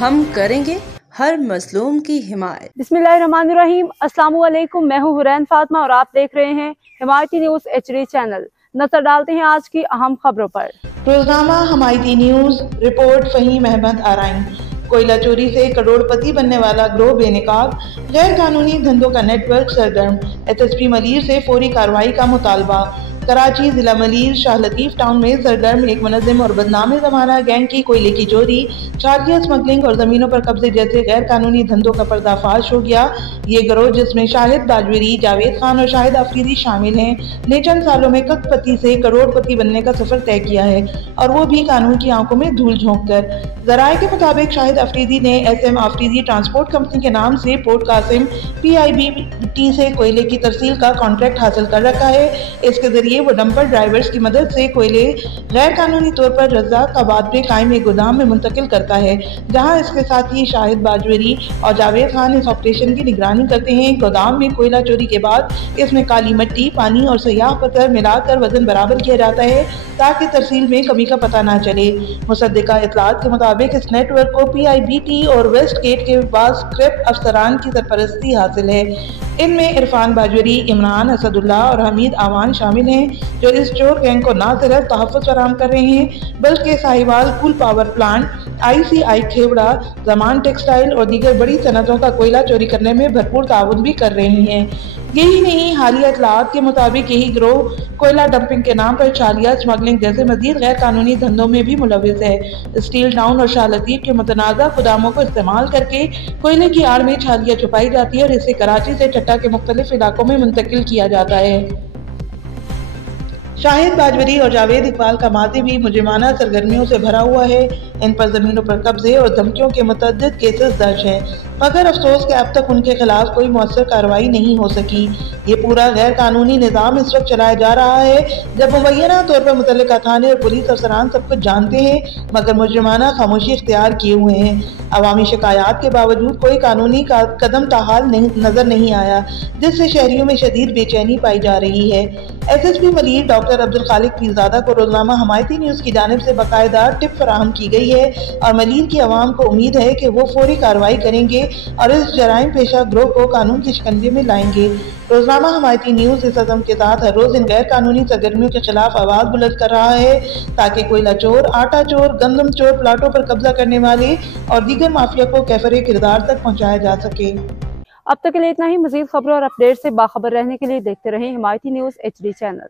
हम करेंगे हर मजलूम की हिमायत। बिस्मिल्लाहिर्रहमानिर्रहीम। अस्सलाम वालेकुम। मैं हूँ हुरैन फातिमा और आप देख रहे हैं हिमायती न्यूज़ HD चैनल। नजर डालते हैं आज की अहम खबरों पर। रोजनामा हिमायती न्यूज़ रिपोर्ट फहीम अहमद आराइन। कोयला चोरी से करोड़पति बनने वाला गिरोह बेनकाब, गैर कानूनी धंधों का नेटवर्क सरगर्म। SSP मलीर से फौरी कार्रवाई का मुतालबा। कराची जिला मलीर शाह लतीफ टाउन में सरगर्म एक मुनज़्ज़म और बदनाम ज़माना गैंग की कोयले की चोरी, चार्जिया स्मगलिंग और ज़मीनों पर कब्जे जैसे गैर कानूनी धंधों का पर्दाफाश हो गया। ये गिरोह, जिसमें शाहिद बाजवरी, जावेद खान और शाहिद आफरीदी शामिल हैं, ने चंद सालों में करोड़पति से करोड़पति बनने का सफर तय किया है, और वो भी कानून की आंखों में धूल झोंक कर। ज़राए के मुताबिक शाहिद आफरीदी ने SM आफरीदी ट्रांसपोर्ट कंपनी के नाम से पोर्ट कासिम PIBT से कोयले की तरसील का कॉन्ट्रैक्ट हासिल कर रखा है। इसके जरिए वो डंपर ड्राइवर्स की मदद से कोयले गैर कानूनी तौर पर रज़ाकाबाद में कायम एक गोदाम में मुंतकिल करता है, जहां इसके साथ ही शाहिद बाजवरी और जावेद खान इस ऑपरेशन की निगरानी करते हैं। गोदाम में कोयला चोरी के बाद इसमें काली मिट्टी, पानी और सयाह पत्थर मिलाकर वजन बराबर किया जाता है, ताकि तरसील में कमी का पता न चले। मुसद्दिका इत्तलात के मुताबिक इस नेटवर्क को PIBT और वेस्ट गेट के बाद स्क्रैप अफसरान की सरपरस्ती हासिल है। इनमें इरफान बाजवरी, इमरान असदुल्ला और हमीद आवान शामिल हैं, जो इस चोर गैंग को न सिर्फ तहफ़्फ़ुज़ फराहम कर रहे हैं, बल्कि Sahiwal cool power plant, ICI Khewra, Zaman textile और दीगर बड़ी सनतों का कोयला चोरी करने में भरपूर ताउन भी कर रहे हैं। यही नहीं, हालिया इत्तलात के मुताबिक यही गिरोह कोयला डंपिंग के नाम पर चार्जिया स्मगलिंग जैसे मजीद गैर कानूनी धंधों में भी मुलविस है। स्टील टाउन और शाह लतीफ के मुतनाज़ा गोदामों को इस्तेमाल करके कोयले की आड़ में चार्जिया छुपाई जाती है और इसे कराची से चट्टा के मुख्तलिफ इलाकों में मुंतकिल किया जाता है। शाहिद बाजवरी और जावेद इकबाल का मादी भी मुजरिमाना सरगर्मियों से भरा हुआ है। इन पर ज़मीनों पर कब्जे और धमकियों के मुतअद्दिद केसेस दर्ज हैं, मगर अफसोस कि अब तक उनके खिलाफ कोई मौसर कार्रवाई नहीं हो सकी। ये पूरा गैर कानूनी निज़ाम इस वक्त चलाया जा रहा है जब मुबैना तौर पर मुतल्लिका थाने और पुलिस अफसरान सब कुछ जानते हैं, मगर मुजरिमाना खामोशी इख्तियार किए हुए हैं। अवामी शिकायत के बावजूद कोई कानूनी कदम ताहाल नजर नहीं आया, जिससे शहरियों में शदीद बेचैनी पाई जा रही है। SSP मलीर डॉक्टर अब्दुल खालिक पीरज़ादा को रोज़नामा हिमायती न्यूज़ की जानिब से बाकायदा टिप फराहम की गई है, और मलीर की आवाम को उम्मीद है कि वो फौरी कार्रवाई करेंगे और इस जराइम पेशा गिरोह को कानून के शिकंजे में लाएंगे। रोज़नामा हिमायती न्यूज़ इस अज़म के साथ हर रोज़ इन गैर कानूनी सरगर्मियों के खिलाफ आवाज़ बुलंद कर रहा है, ताकि कोयला चोर, आटा चोर, गंदम चोर, प्लाटों पर कब्जा करने वाले और दीगर माफिया को कैफरे किरदार तक पहुँचाया जा सके। अब तक के लिए इतना ही। मजीद खबरों और अपडेट से बाखबर रहने के लिए देखते रहें हिमायती न्यूज़ HD चैनल।